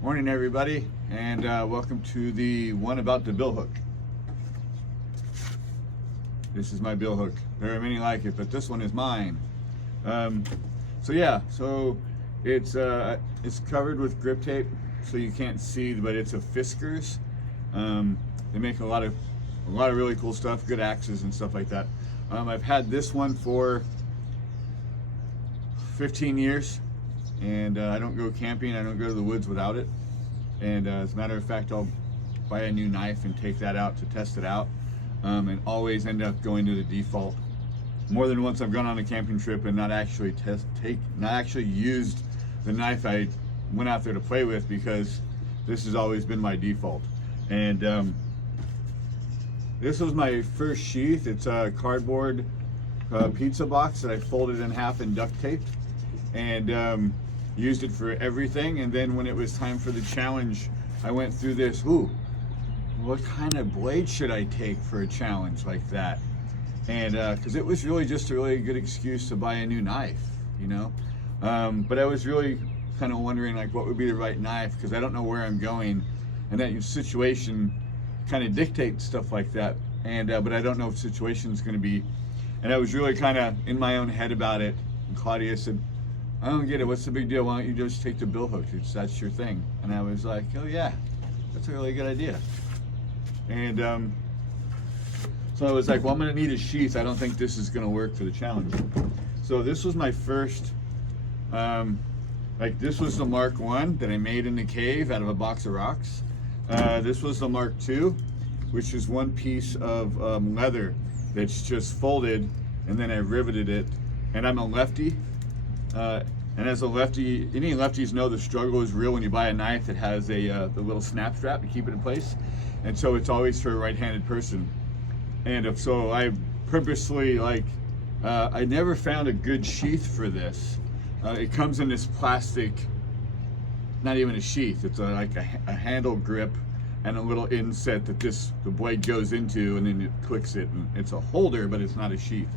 Morning everybody, and welcome to the one about the Billhook. This is my Billhook. There are many like it, but this one is mine. So it's covered with grip tape, so you can't see, but it's a Fiskars. They make a lot of really cool stuff, good axes and stuff like that. I've had this one for 15 years. And I don't go camping, I don't go to the woods without it. And as a matter of fact, I'll buy a new knife and take that out to test it out, and always end up going to the default. More than once I've gone on a camping trip and not actually used the knife I went out there to play with, because this has always been my default. And this was my first sheath. It's a cardboard pizza box that I folded in half and duct taped, and used it for everything. And then when it was time for the challenge, I went through this, what kind of blade should I take for a challenge like that? And because it was really just a really good excuse to buy a new knife, you know. But I was really kind of wondering, like, what would be the right knife, because I don't know where I'm going, and that situation kind of dictates stuff like that. And but I don't know if the situation's going to be, and I was really kind of in my own head about it. And Claudia said, I don't get it, what's the big deal? Why don't you just take the Billhook? That's your thing. And I was like, oh yeah, that's a really good idea. And so I was like, well, I'm gonna need a sheath. I don't think this is gonna work for the challenge. So this was my first, this was the Mark 1 that I made in the cave out of a box of rocks. This was the Mark 2, which is one piece of leather that's just folded, and then I riveted it. And I'm a lefty. And as a lefty, any lefties know the struggle is real when you buy a knife that has the little snap strap to keep it in place. And so it's always for a right-handed person. And so I purposely, I never found a good sheath for this. It comes in this plastic, not even a sheath, it's like a handle grip and a little inset that the blade goes into, and then it clicks it, and it's a holder, but it's not a sheath.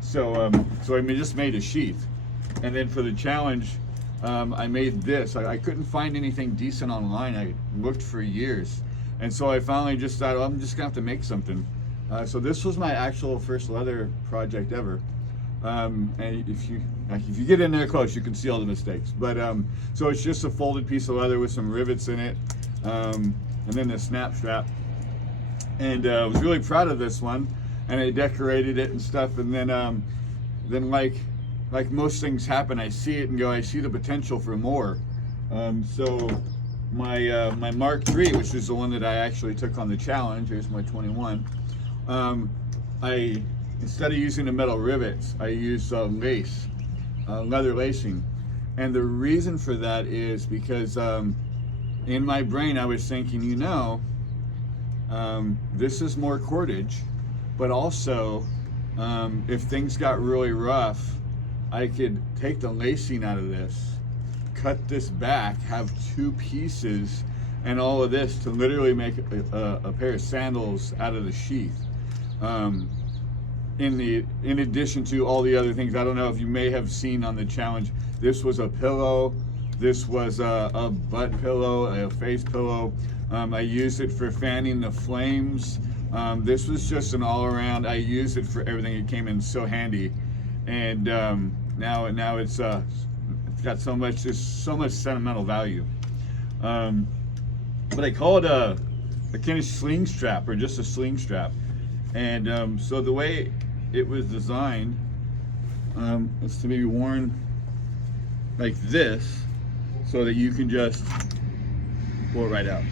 So I just made a sheath. And then for the challenge, I made this. I couldn't find anything decent online. I looked for years. And so I finally just thought, I'm just gonna have to make something. So this was my actual first leather project ever. And if you get in there close, you can see all the mistakes. But so it's just a folded piece of leather with some rivets in it, and then the snap strap. And I was really proud of this one, and I decorated it and stuff. And then like most things happen, I see it and go, I see the potential for more. So my Mark 3, which is the one that I actually took on the challenge, here's my 21. Instead of using the metal rivets, I used lace, leather lacing. And the reason for that is because in my brain I was thinking, this is more cordage, but also if things got really rough, I could take the lacing out of this, cut this back, have two pieces, and all of this to literally make a pair of sandals out of the sheath. In addition to all the other things, I don't know if you may have seen on the challenge, this was a pillow, this was a butt pillow, a face pillow. I used it for fanning the flames. This was just an all-around, I used it for everything. It came in so handy. And now it's got so much sentimental value. But I call it a kind of sling strap, or just a sling strap. And so the way it was designed is to be worn like this, so that you can just pull it right out.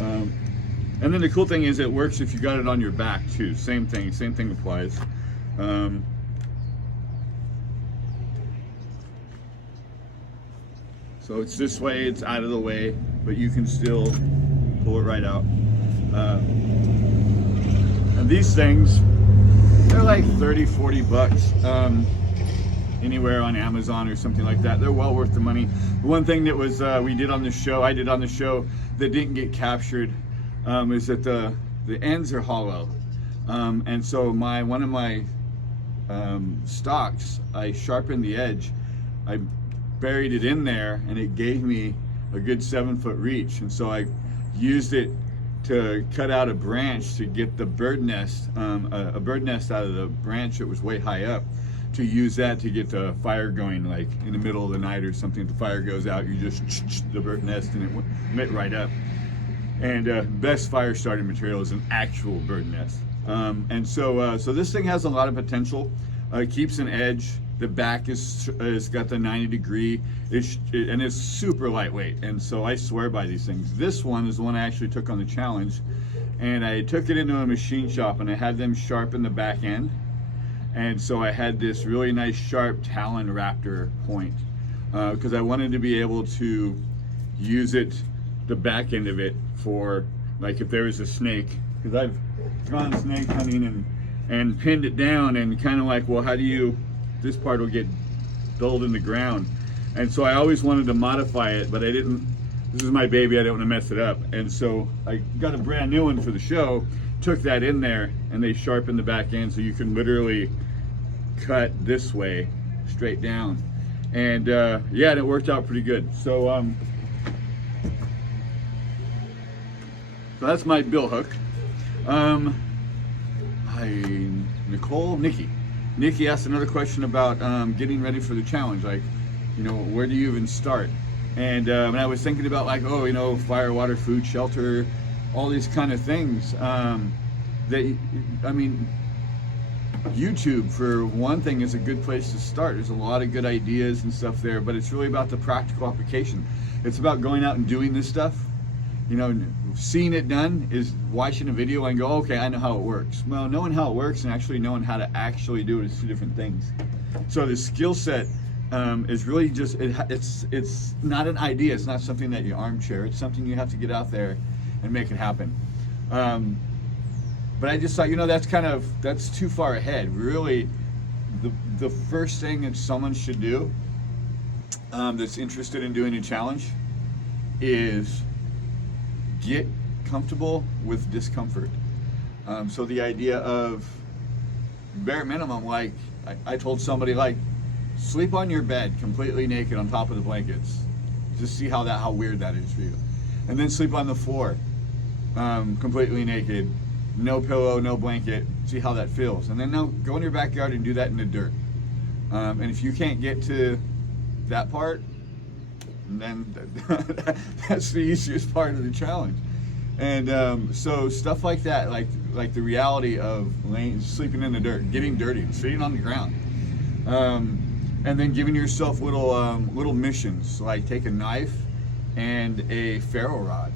And then the cool thing is it works if you got it on your back too. Same thing applies. So it's this way, it's out of the way, but you can still pull it right out. And these things, they're like 30, 40 bucks anywhere on Amazon or something like that. They're well worth the money. The one thing that was I did on the show that didn't get captured is that the ends are hollow. And so one of my stocks, I sharpened the edge. I buried it in there, and it gave me a good 7-foot reach. And so I used it to cut out a branch to get the bird nest, a bird nest out of the branch that was way high up, to use that to get the fire going, like in the middle of the night or something. If the fire goes out, you just the bird nest and it went right up. And best fire starting material is an actual bird nest. And so this thing has a lot of potential. It keeps an edge. The back is got the 90-degree, and it's super lightweight. And so I swear by these things. This one is the one I actually took on the challenge, and I took it into a machine shop and I had them sharpen the back end. And so I had this really nice sharp talon raptor point because I wanted to be able to use it, the back end of it, for like if there was a snake, because I've gone snake hunting and pinned it down and kind of like, well, how do you, this part will get dulled in the ground. And so I always wanted to modify it, but I didn't, this is my baby, I didn't want to mess it up. And so I got a brand new one for the show, took that in there, and they sharpened the back end so you can literally cut this way straight down. And yeah, and it worked out pretty good. So so that's my Billhook. Nikki asked another question about getting ready for the challenge, like, you know, where do you even start? And I was thinking about, like, oh, you know, fire, water, food, shelter, all these kind of things. That, I mean, YouTube, for one thing, is a good place to start. There's a lot of good ideas and stuff there, but it's really about the practical application. It's about going out and doing this stuff. You know, seeing it done is watching a video and go, okay, I know how it works. Well, knowing how it works and actually knowing how to actually do it is two different things. So the skill set is really just, it's not an idea. It's not something that you armchair. It's something you have to get out there and make it happen. But I just thought, you know, that's too far ahead. Really, the first thing that someone should do that's interested in doing a challenge is get comfortable with discomfort. So the idea of bare minimum, like I told somebody, like, sleep on your bed completely naked on top of the blankets. Just see how weird that is for you. And then sleep on the floor completely naked, no pillow, no blanket. See how that feels. And then now go in your backyard and do that in the dirt. And if you can't get to that part, then that's the easiest part of the challenge. And so stuff like that, like the reality of sleeping in the dirt, getting dirty, sitting on the ground, and then giving yourself little missions, like take a knife and a ferro rod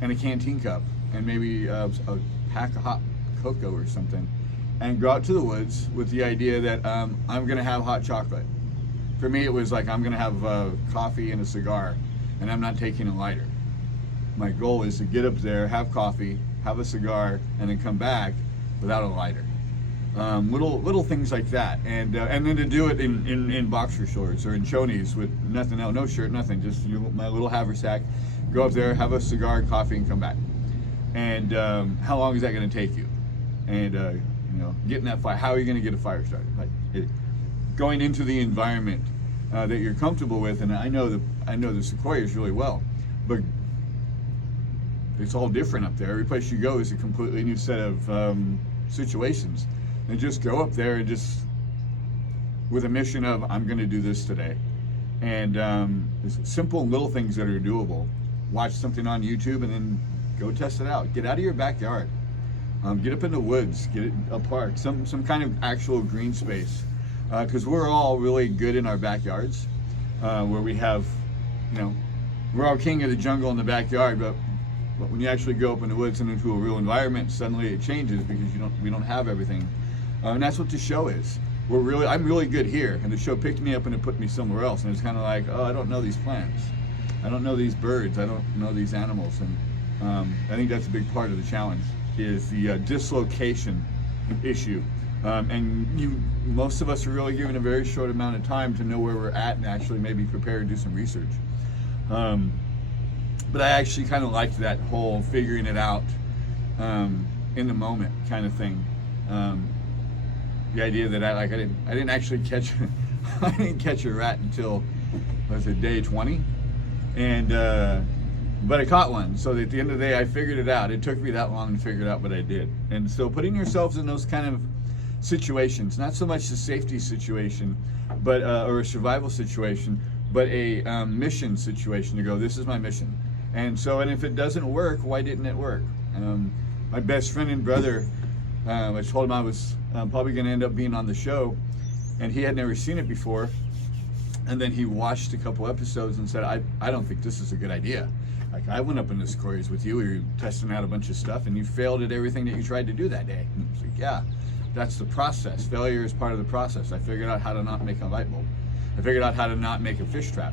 and a canteen cup and maybe a pack of hot cocoa or something, and go out to the woods with the idea that I'm gonna have hot chocolate. For me, it was like, I'm gonna have coffee and a cigar, and I'm not taking a lighter. My goal is to get up there, have coffee, have a cigar, and then come back without a lighter. Little things like that, and then to do it in boxer shorts or in chonies with nothing else, no shirt, nothing, just my little haversack. Go up there, have a cigar, coffee, and come back. And how long is that going to take you? And you know, getting that fire. How are you going to get a fire started? Like going into the environment that you're comfortable with. And I know the sequoias really well, but it's all different up there. Every place you go is a completely new set of situations. And just go up there and just with a mission of, I'm going to do this today. And simple little things that are doable. Watch something on YouTube and then go test it out. Get out of your backyard. Get up in the woods. Get it a park. Some kind of actual green space. Because we're all really good in our backyards, where we have, you know, we're all king of the jungle in the backyard, but when you actually go up in the woods and into a real environment, suddenly it changes because we don't have everything. And that's what the show is. I'm really good here, and the show picked me up and it put me somewhere else. And it's kind of like, oh, I don't know these plants, I don't know these birds, I don't know these animals. And I think that's a big part of the challenge, is the dislocation issue. And most of us are really given a very short amount of time to know where we're at and actually maybe prepare and do some research. But I actually kind of liked that whole figuring it out in the moment kind of thing. The idea that I didn't actually catch I didn't catch a rat until, was it day 20? And but I caught one. So at the end of the day, I figured it out. It took me that long to figure it out, but I did. And so putting yourselves in those kind of situations, not so much the safety situation, but or a survival situation, but a mission situation to go, this is my mission. And so, and if it doesn't work, why didn't it work? My best friend and brother, I told him I was probably going to end up being on the show, and he had never seen it before. And then he watched a couple episodes and said, I don't think this is a good idea. Like, I went up in this quarries with you, we were testing out a bunch of stuff, and you failed at everything that you tried to do that day. And I was like, yeah, that's the process. Failure is part of the process. I figured out how to not make a light bulb. I figured out how to not make a fish trap.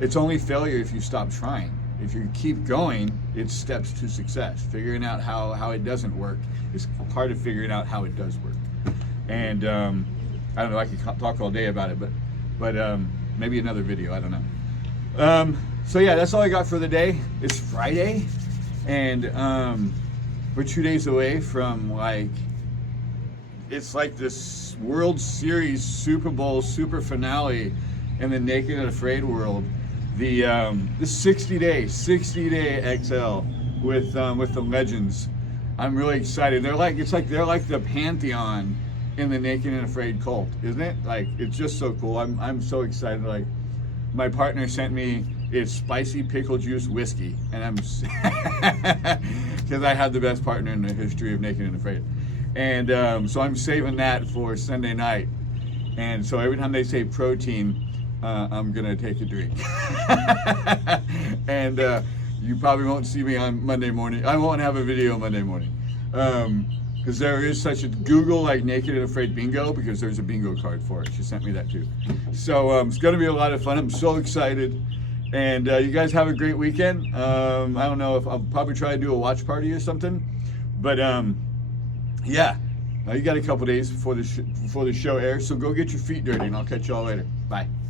It's only failure if you stop trying. If you keep going, it's steps to success. Figuring out how it doesn't work is part of figuring out how it does work. And I don't know, I could talk all day about it, but maybe another video, I don't know. So yeah, that's all I got for the day. It's Friday, and we're 2 days away from, like, it's like this World Series Super Bowl super finale in the Naked and Afraid world. The 60-day XL with the legends. I'm really excited. They're like the pantheon in the Naked and Afraid cult, isn't it? Like, it's just so cool. I'm so excited. Like, my partner sent me it's spicy pickle juice whiskey, and I'm because I had the best partner in the history of Naked and Afraid, and so I'm saving that for Sunday night. And so every time they say protein, I'm gonna take a drink. And you probably won't see me on Monday morning. I won't have a video Monday morning, because there is such a Google like Naked and Afraid bingo, because there's a bingo card for it. She sent me that too. So it's gonna be a lot of fun. I'm so excited. And you guys have a great weekend. I don't know if I'll probably try to do a watch party or something, but yeah, you got a couple days before the show airs, so go get your feet dirty, and I'll catch y'all later. Bye.